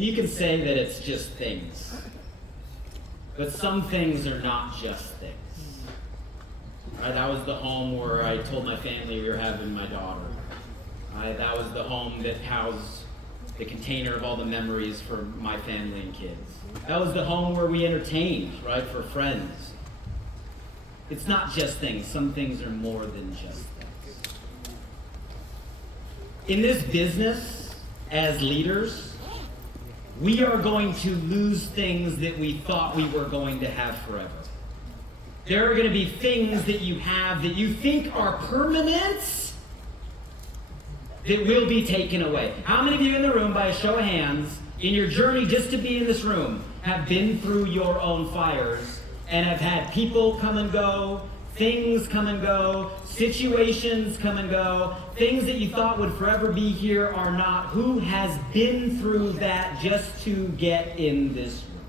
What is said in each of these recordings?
And you can say that it's just things. But some things are not just things. Right, that was the home where I told my family we were having my daughter. That was the home that housed the container of all the memories for my family and kids. That was the home where we entertained, right, for friends. It's not just things. Some things are more than just things. In this business, as leaders, we are going to lose things that we thought we were going to have forever. There are going to be things that you have that you think are permanent that will be taken away. How many of you in the room, by a show of hands, in your journey just to be in this room, have been through your own fires and have had people come and go, things come and go, situations come and go, things that you thought would forever be here are not? Who has been through that just to get in this room?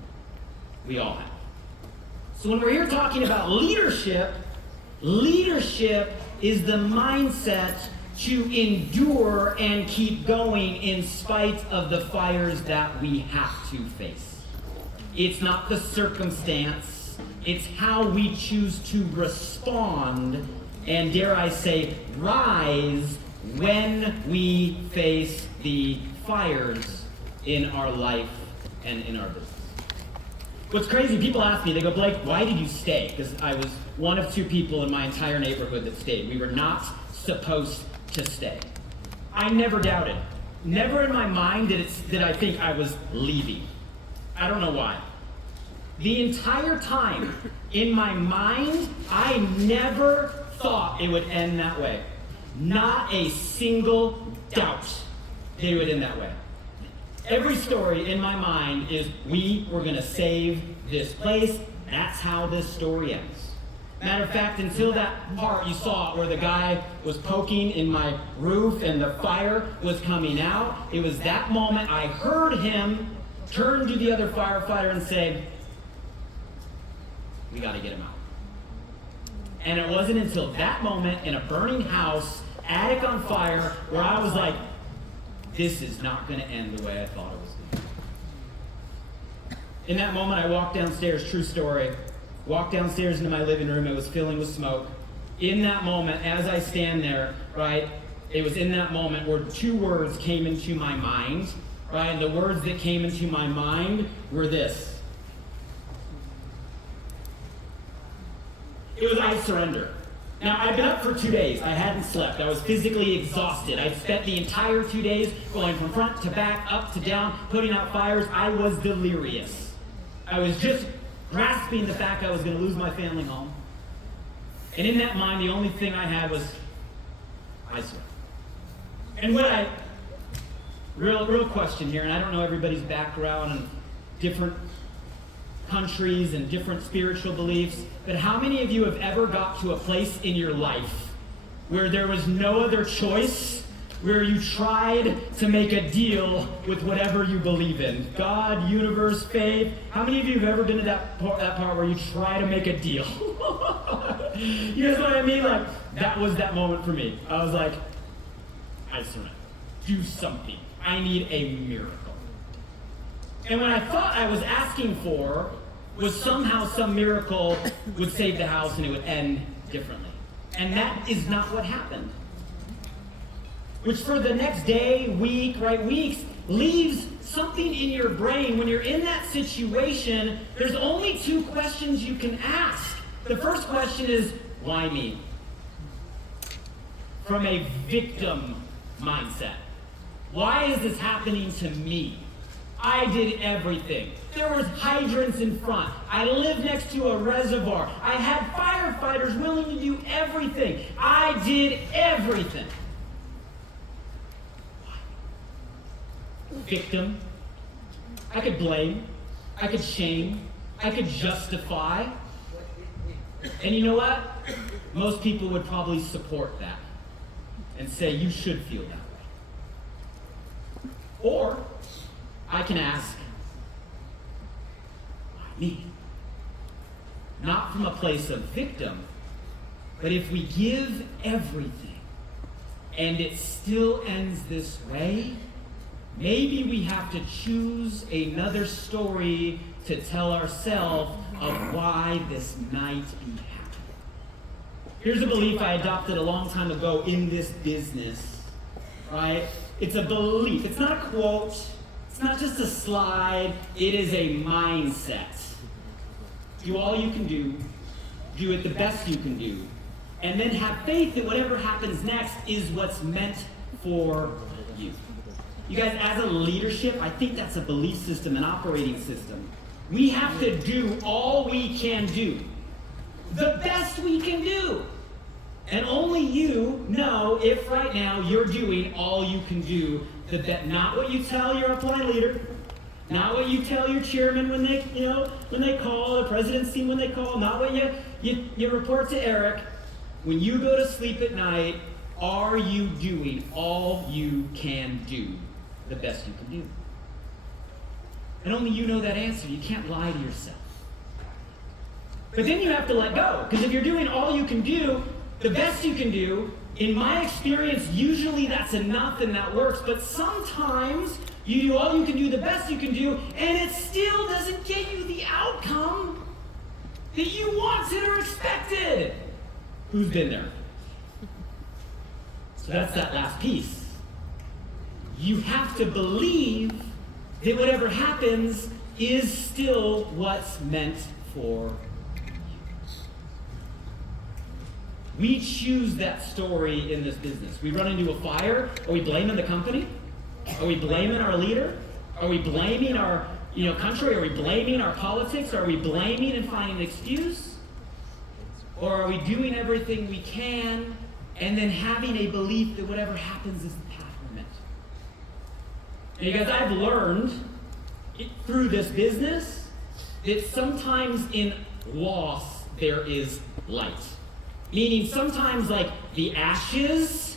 We all have. So when we're here talking about leadership, leadership is the mindset to endure and keep going in spite of the fires that we have to face. It's not the circumstance, it's how we choose to respond and, dare I say, rise when we face the fires in our life and in our business. What's crazy, people ask me, they go, Blake, why did you stay? Because I was one of two people in my entire neighborhood that stayed. We were not supposed to stay. I never doubted. Never in my mind did I think I was leaving. I don't know why. The entire time, in my mind, I never thought it would end that way. Not a single doubt that it would end that way. Every story in my mind is we were going to save this place. That's how this story ends. Matter of fact, until that part you saw where the guy was poking in my roof and the fire was coming out, it was that moment I heard him turn to the other firefighter and say, we got to get him out. And it wasn't until that moment in a burning house, attic on fire, where I was like, this is not going to end the way I thought it was going to. In that moment, I walked downstairs, true story, walked downstairs into my living room. It was filling with smoke. In that moment, as I stand there, right, it was in that moment where two words came into my mind, right, and the words that came into my mind were this. It was, I surrender. Now, I'd been up for 2 days. I hadn't slept. I was physically exhausted. I'd spent the entire 2 days going from front to back, up to down, putting out fires. I was delirious. I was just grasping the fact I was going to lose my family home. And in that mind, the only thing I had was, I surrender. And when I, real question here, and I don't know everybody's background and different countries and different spiritual beliefs, but how many of you have ever got to a place in your life where there was no other choice, where you tried to make a deal with whatever you believe in? God, universe, faith. How many of you have ever been to that part where you try to make a deal? You guys know what I mean? Like, that was that moment for me. I was like, I surrender. Do something. I need a miracle. And what I thought I was asking for was somehow some miracle would save the house and it would end differently. And that is not what happened. Which for the next day, week, right, weeks, leaves something in your brain. When you're in that situation, there's only two questions you can ask. The first question is, why me? From a victim mindset. Why is this happening to me? I did everything. There was hydrants in front. I lived next to a reservoir. I had firefighters willing to do everything. I did everything. Victim. I could blame. I could shame. I could justify. And you know what? Most people would probably support that and say you should feel that way. Or I can ask, why me? Not from a place of victim, but if we give everything and it still ends this way, maybe we have to choose another story to tell ourselves of why this might be happening. Here's a belief I adopted a long time ago in this business, right? It's a belief. It's not a quote. It's not just a slide. It is a mindset. Do all you can do. Do it the best you can do. And then have faith that whatever happens next is what's meant for you. You guys, as a leadership, I think that's a belief system, an operating system. We have to do all we can do. The best we can do. And only you know if right now you're doing all you can do. Not what you tell your upline leader, not what you tell your chairman when they call, the presidency when they call, not what you report to Eric. When you go to sleep at night, are you doing all you can do, the best you can do? And only you know that answer. You can't lie to yourself. But then you have to let go, because if you're doing all you can do, the best you can do, in my experience, usually that's enough and that works, but sometimes you do all you can do, the best you can do, and it still doesn't get you the outcome that you wanted or expected. Who's been there? So that's that last piece. You have to believe that whatever happens is still what's meant for you. We choose that story in this business. We run into a fire. Are we blaming the company? Are we blaming our leader? Are we blaming our country? Are we blaming our politics? Are we blaming and finding an excuse? Or are we doing everything we can and then having a belief that whatever happens is the path we're meant? And you guys, I've learned through this business that sometimes in loss there is light. Meaning sometimes like the ashes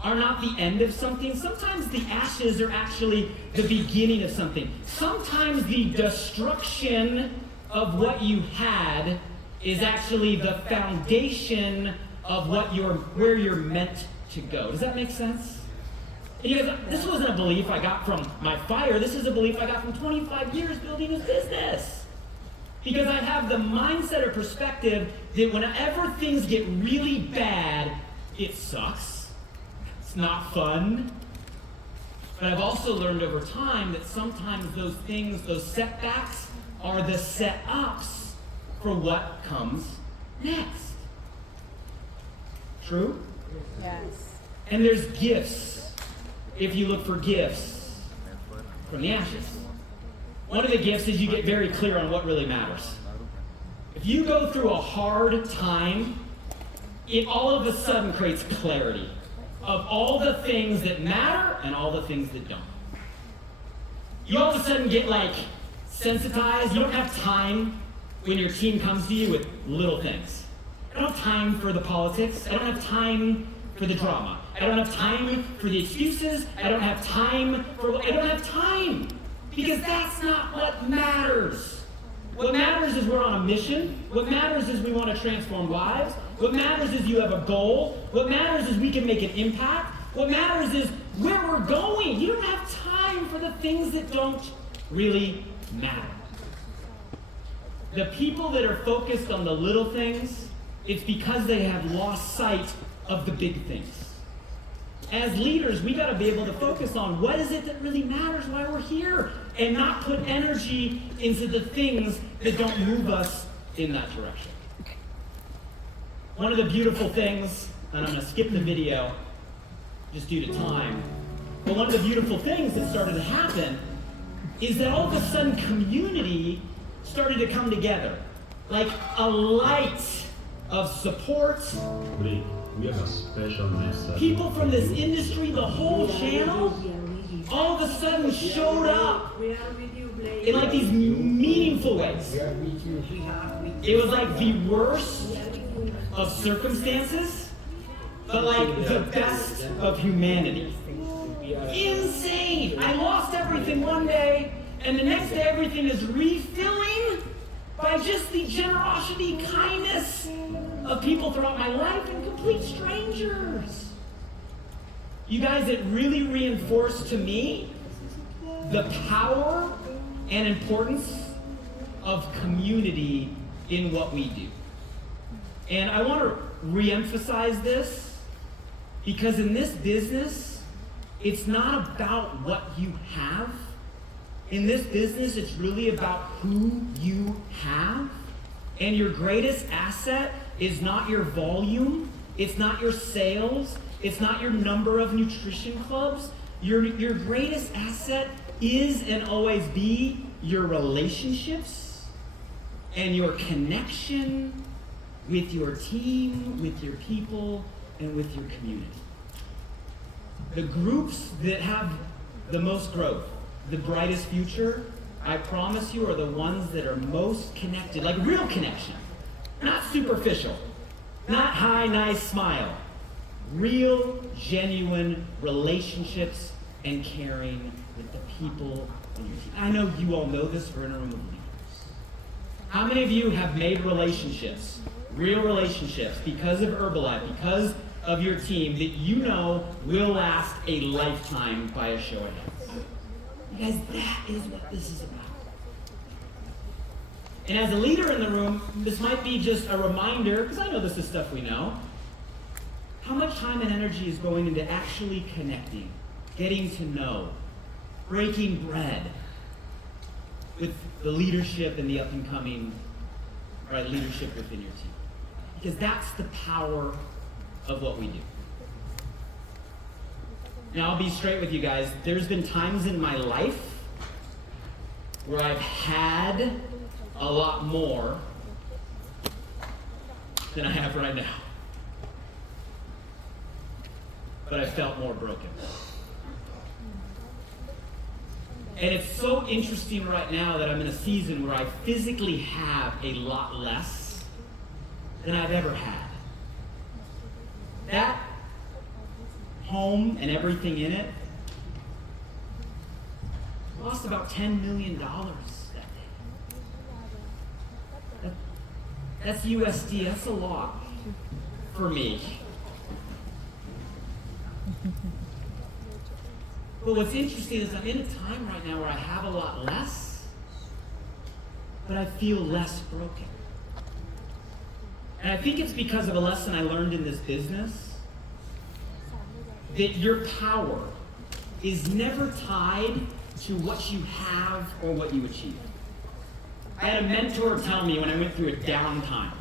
are not the end of something. Sometimes the ashes are actually the beginning of something. Sometimes the destruction of what you had is actually the foundation of where you're meant to go. Does that make sense? And you guys, this wasn't a belief I got from my fire. This is a belief I got from 25 years building this business. Because I have the mindset or perspective that whenever things get really bad, it sucks. It's not fun. But I've also learned over time that sometimes those things, those setbacks, are the setups for what comes next. True? Yes. And there's gifts, if you look for gifts from the ashes. One of the gifts is you get very clear on what really matters. If you go through a hard time, it all of a sudden creates clarity of all the things that matter and all the things that don't. You all of a sudden get sensitized. You don't have time when your team comes to you with little things. I don't have time for the politics. I don't have time for the drama. I don't have time for the excuses. I don't have time. Because that's not what matters. What matters is we're on a mission. What matters is we want to transform lives. What matters is you have a goal. What matters is we can make an impact. What matters is where we're going. You don't have time for the things that don't really matter. The people that are focused on the little things, it's because they have lost sight of the big things. As leaders, we got to be able to focus on what is it that really matters, why we're here, and not put energy into the things that don't move us in that direction. One of the beautiful things, and I'm going to skip the video just due to time, but one of the beautiful things that started to happen is that all of a sudden community started to come together. Like a light of support. We have a special message. People from this industry, the whole channel, all of a sudden showed up in these meaningful ways. It was like the worst of circumstances, but the best of humanity. Insane! I lost everything one day, and the next day everything is refilling by just the generosity, kindness of people throughout my life and complete strangers. You guys, it really reinforced to me the power and importance of community in what we do. And I want to re-emphasize this because in this business, it's not about what you have. In this business, it's really about who you have. And your greatest asset is not your volume, it's not your sales, it's not your number of nutrition clubs. Your greatest asset is and always be your relationships and your connection with your team, with your people, and with your community. The groups that have the most growth, the brightest future, I promise you, are the ones that are most connected, like real connection, not superficial, not high, nice smile. Real, genuine relationships and caring with the people on your team. I know you all know this, we're in a room of leaders. How many of you have made relationships, real relationships, because of Herbalife, because of your team, that you know will last a lifetime by a show of hands? Because that is what this is about. And as a leader in the room, this might be just a reminder, because I know this is stuff we know, how much time and energy is going into actually connecting, getting to know, breaking bread with the leadership and the up-and-coming leadership within your team. Because that's the power of what we do. Now, I'll be straight with you guys. There's been times in my life where I've had a lot more than I have right now. But I felt more broken. And it's so interesting right now that I'm in a season where I physically have a lot less than I've ever had. That home and everything in it lost about $10 million that day. That's USD, that's a lot for me. But what's interesting is I'm in a time right now where I have a lot less, but I feel less broken. And I think it's because of a lesson I learned in this business, that your power is never tied to what you have or what you achieve. I had a mentor tell me when I went through a downtime,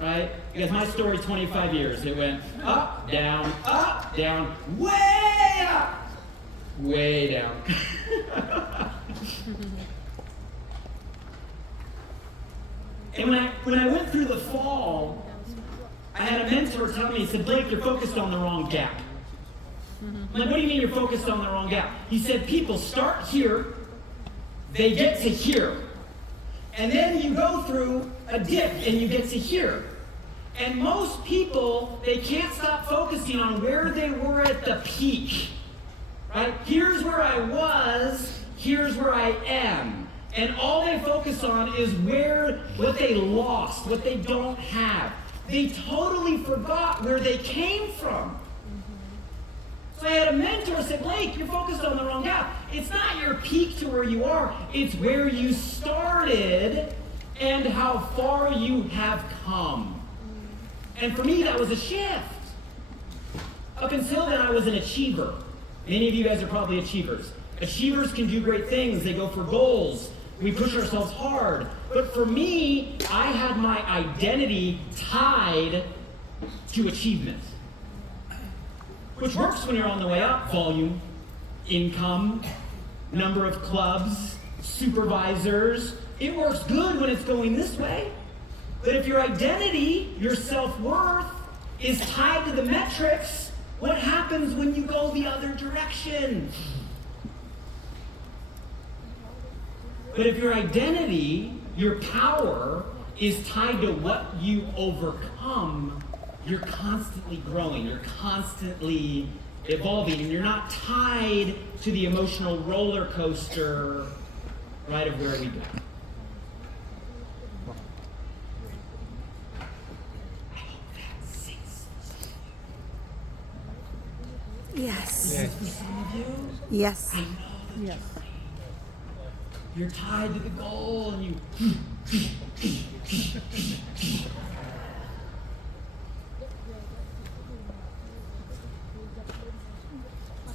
right? Because my story, 25 years, it went up, down, way up. Way down. And when I went through the fall, I had a mentor tell me, he said, Blake, you're focused on the wrong gap. I'm like, what do you mean you're focused on the wrong gap? He said, people start here, they get to here. And then you go through a dip and you get to here. And most people, they can't stop focusing on where they were at the peak. Right? Here's where I was, here's where I am. And all they focus on is what they lost, what they don't have. They totally forgot where they came from. So I had a mentor who said, Blake, you're focused on the wrong gap. It's not your peak to where you are, it's where you started and how far you have come. And for me, that was a shift. Up until then, I was an achiever. Many of you guys are probably achievers. Achievers can do great things. They go for goals. We push ourselves hard. But for me, I had my identity tied to achievement. Which works when you're on the way up. Volume, income, number of clubs, supervisors. It works good when it's going this way. But if your identity, your self-worth, is tied to the metrics, what happens when you go the other direction? But if your identity, your power, is tied to what you overcome, you're constantly growing, you're constantly evolving, and you're not tied to the emotional roller coaster, right, of where we go. Yes. For some of you, Yes. I know the Yes. journey. You're tied to the goal and you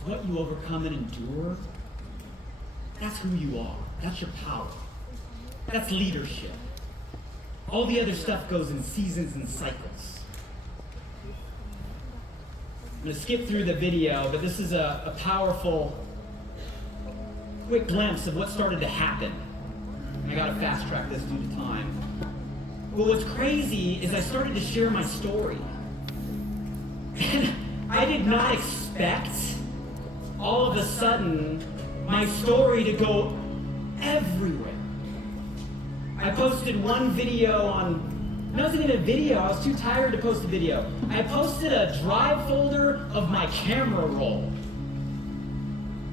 what you overcome and endure, that's who you are. That's your power. That's leadership. All the other stuff goes in seasons and cycles. I'm going to skip through the video, but this is a powerful, quick glimpse of what started to happen. I got to fast track this due to time. Well, what's crazy is I started to share my story. And I did not expect all of a sudden my story to go everywhere. I posted one video on, it wasn't even a video, I was too tired to post a video. I posted a drive folder of my camera roll.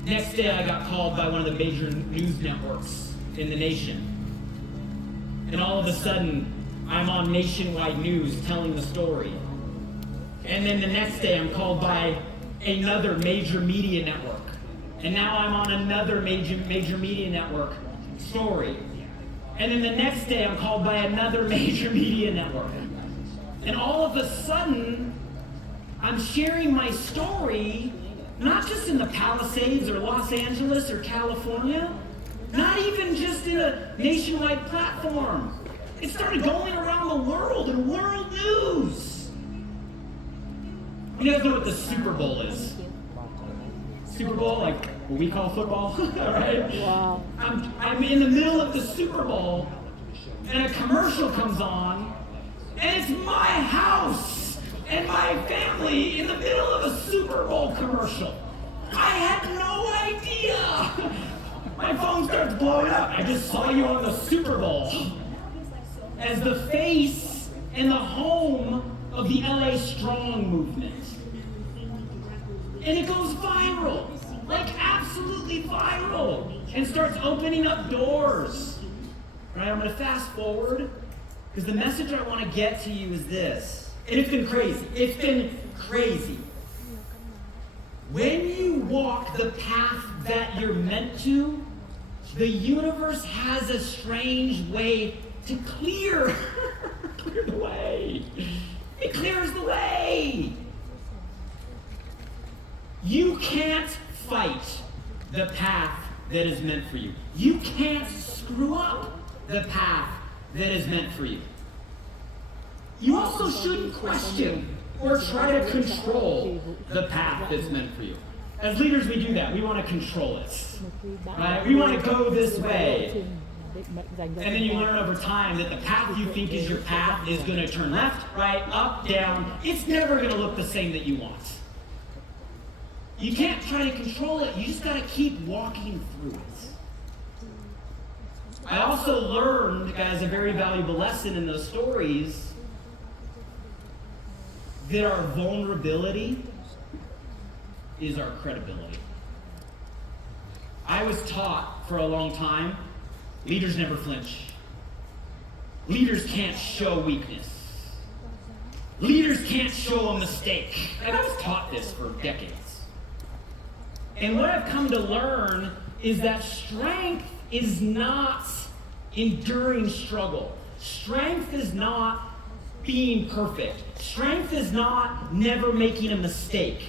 Next day I got called by one of the major news networks in the nation. And all of a sudden, I'm on nationwide news telling the story. And then the next day I'm called by another major media network. And now I'm on another major media network story. And then the next day I'm called by another major media network. And all of a sudden, I'm sharing my story, not just in the Palisades or Los Angeles or California, not even just in a nationwide platform. It started going around the world in world news. You guys know what the Super Bowl is? Super Bowl, like what we call football, right? Wow. I'm in the middle of the Super Bowl, and a commercial comes on, and it's my house and my family in the middle of a Super Bowl commercial. I had no idea. My phone starts blowing up. I just saw you on the Super Bowl as the face and the home of the LA Strong movement. And it goes viral, like absolutely viral, and starts opening up doors. Right, I'm gonna fast forward, because the message I wanna get to you is this. And it's been crazy, it's been crazy. When you walk the path that you're meant to, the universe has a strange way to clear the way. It clears the way. You can't fight the path that is meant for you. You can't screw up the path that is meant for you. You also shouldn't question or try to control the path that's meant for you. As leaders, we do that. We want to control it. Right? We want to go this way. And then you learn over time that the path you think is your path is going to turn left, right, up, down. It's never going to look the same that you want. You can't try to control it. You just got to keep walking through it. I also learned, guys, a very valuable lesson in those stories that our vulnerability is our credibility. I was taught for a long time, leaders never flinch. Leaders can't show weakness. Leaders can't show a mistake. And I was taught this for decades. And what I've come to learn is that strength is not enduring struggle. Strength is not being perfect. Strength is not never making a mistake.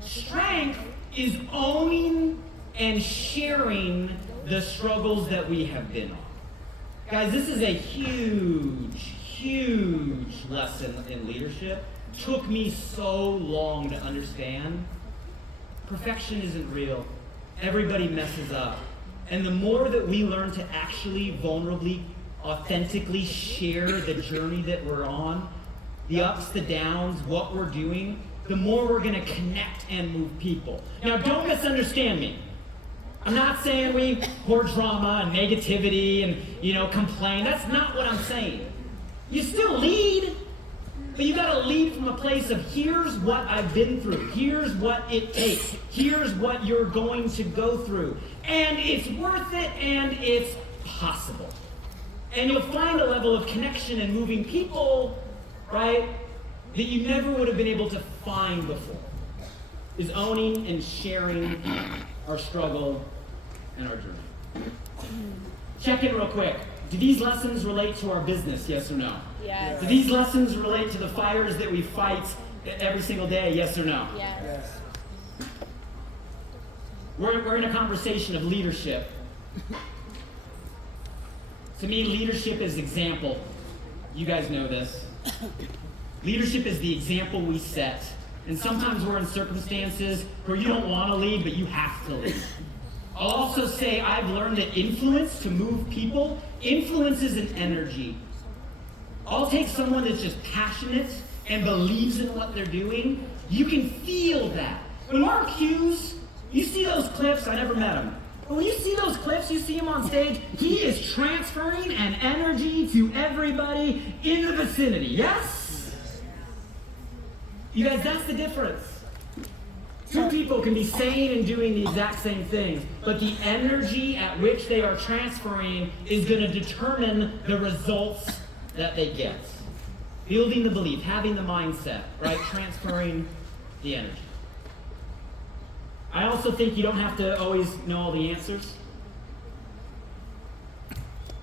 Strength is owning and sharing the struggles that we have been on. Guys, this is a huge, huge lesson in leadership. Took me so long to understand. Perfection isn't real. Everybody messes up. And the more that we learn to actually vulnerably, authentically share the journey that we're on, the ups, the downs, what we're doing, the more we're going to connect and move people. Now, don't misunderstand me. I'm not saying we pour drama and negativity and, complain. That's not what I'm saying. You still lead, but you got to lead from a place of here's what I've been through. Here's what it takes. Here's what you're going to go through. And it's worth it and it's possible. And you'll find a level of connection and moving people, right, that you never would have been able to find before. Is owning and sharing our struggle and our journey. Check in real quick. Do these lessons relate to our business, yes or no? Yes. Do these lessons relate to the fires that we fight every single day, yes or no? Yes. We're in a conversation of leadership. To me, leadership is example. You guys know this. Leadership is the example we set. And sometimes we're in circumstances where you don't want to lead, but you have to lead. I'll also say I've learned that influence, to move people, influence is an energy. I'll take someone that's just passionate and believes in what they're doing. You can feel that. When Mark Hughes, you see those clips, I never met him. But when you see those clips, you see him on stage, he is transferring an energy to everybody in the vicinity. Yes? You guys, that's the difference. Two people can be saying and doing the exact same things, but the energy at which they are transferring is going to determine the results that they get. Building the belief, having the mindset, right? Transferring the energy. I also think you don't have to always know all the answers.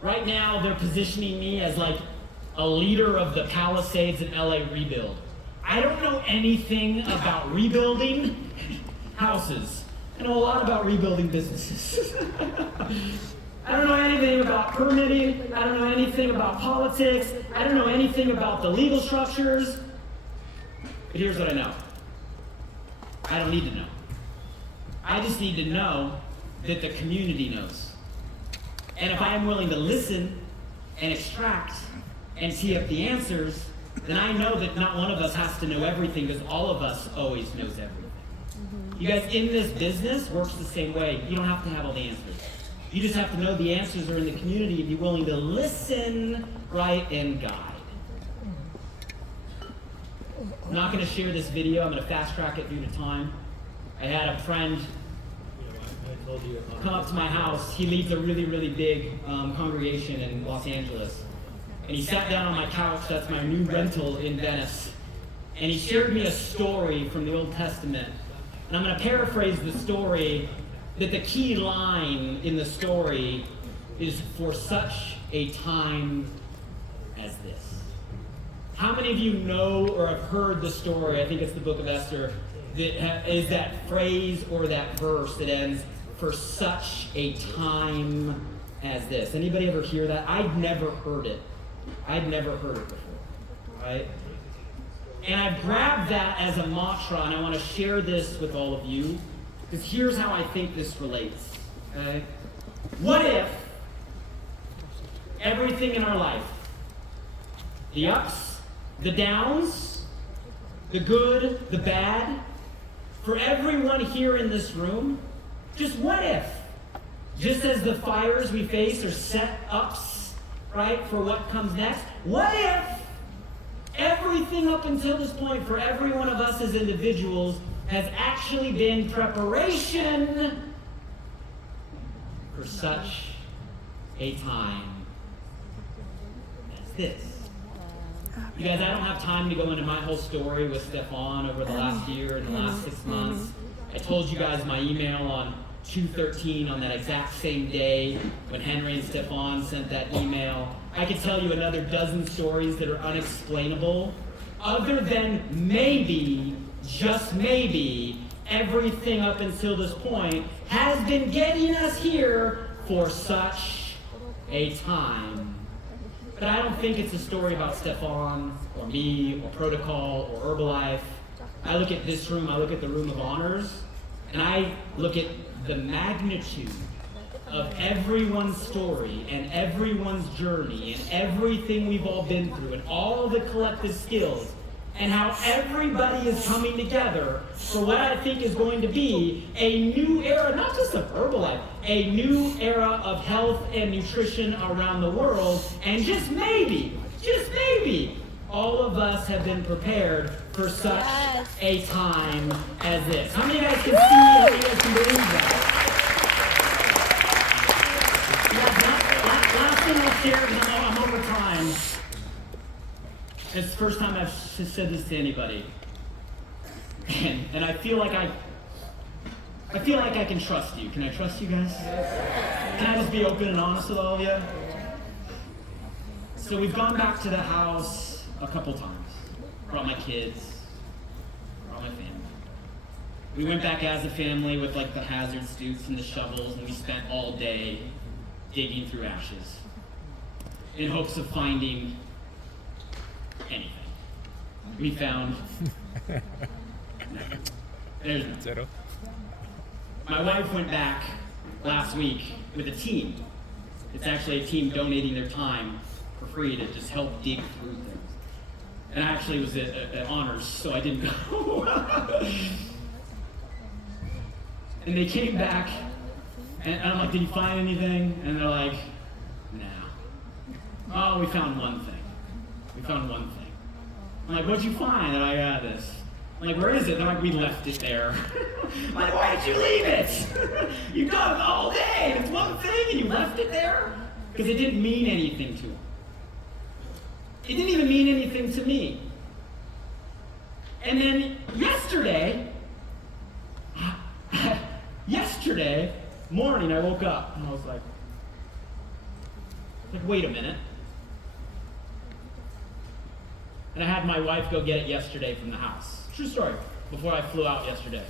Right now, they're positioning me as like a leader of the Palisades and LA rebuild. I don't know anything about rebuilding houses. I know a lot about rebuilding businesses. I don't know anything about permitting. I don't know anything about politics. I don't know anything about the legal structures. But here's what I know. I don't need to know. I just need to know that the community knows. And if I am willing to listen and extract and tee up the answers, then I know that not one of us has to know everything, because all of us always knows everything. You guys, in this business, works the same way. You don't have to have all the answers. You just have to know the answers are in the community and be willing to listen, right, and guide. I'm not going to share this video. I'm going to fast track it due to time. I had a friend come up to my house. He leads a really, really big congregation in Los Angeles. And he sat down on my couch. That's my new rental in Venice. And he shared me a story from the Old Testament. And I'm going to paraphrase the story, that the key line in the story is, for such a time as this. How many of you know or have heard the story? I think it's the book of Esther. That is that phrase or that verse that ends, for such a time as this. Anybody ever hear that? I'd never heard it. I'd never heard it before, right? And I've grabbed that as a mantra, and I want to share this with all of you, because here's how I think this relates, okay? What if everything in our life, the ups, the downs, the good, the bad, for everyone here in this room, just what if, just as the fires we face are set ups, right, for what comes next, what if everything up until this point for every one of us as individuals has actually been preparation for such a time as this? You guys, I don't have time to go into my whole story with Stefan over the last year and the last 6 months. I told you guys my email on 2/13 on that exact same day when Henry and Stefan sent that email. I could tell you another dozen stories that are unexplainable, other than maybe, just maybe, everything up until this point has been getting us here for such a time. But I don't think it's a story about Stefan or me or protocol or Herbalife. I look at this room, I look at the room of honors, and I look at the magnitude of everyone's story and everyone's journey and everything we've all been through and all the collective skills, and how everybody is coming together for what I think is going to be a new era, not just of Herbalife, a new era of health and nutrition around the world. And just maybe, all of us have been prepared for such a time as this. How many of you guys can see, how many of you guys can believe that? Last thing I'll share, because I'm over time. It's the first time I've said this to anybody. And I feel like I I feel like I can trust you. Can I trust you guys? Can I just be open and honest with all of you? So we've gone back to the house a couple times. Brought my kids, brought my family. We went back as a family with like the hazard suits and the shovels, and we spent all day digging through ashes in hopes of finding anything. We found nothing. There's nothing. Zero. My wife went back last week with a team. It's actually a team donating their time for free to just help dig through things. And I actually was at honors, so I didn't go. And they came back, and I'm like, did you find anything? And they're like, no. Oh, we found one thing. We found one thing. I'm like, what'd you find? And I got this. I'm like, where is it? They're like, we left it there. I'm like, why did you leave it? You dug all day, it's one thing, and you left it there? Because it didn't mean anything to them. It didn't even mean anything to me. And then yesterday morning, I woke up and I was like, wait a minute. And I had my wife go get it yesterday from the house. True story. Before I flew out yesterday.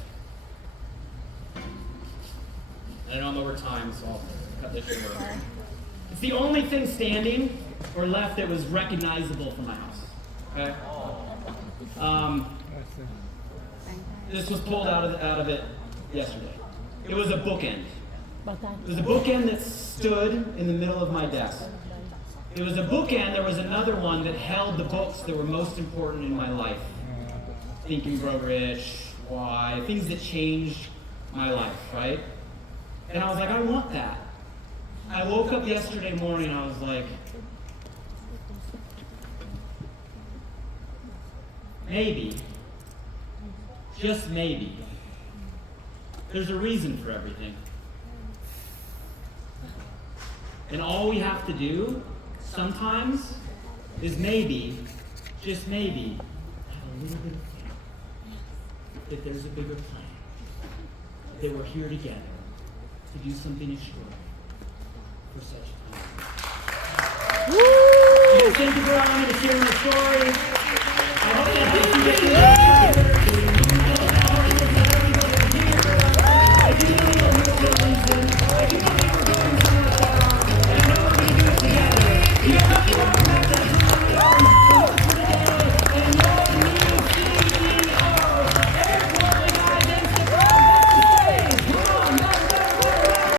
I don't know over time, so I'll cut this short. It's the only thing standing or left that was recognizable from my house. Okay? This was pulled out of it yesterday. It was a bookend. It was a bookend that stood in the middle of my desk. It was a bookend. There was another one that held the books that were most important in my life. Think and Grow Rich, Why, things that changed my life, right? And I was like, I want that. I woke up yesterday morning, I was like, maybe, just maybe, there's a reason for everything. And all we have to do sometimes is maybe, just maybe, have a little bit of faith that there's a bigger plan, that we're here together to do something extraordinary for such a time. Woo! Thank you for allowing me to share my story. I hope that helps you get through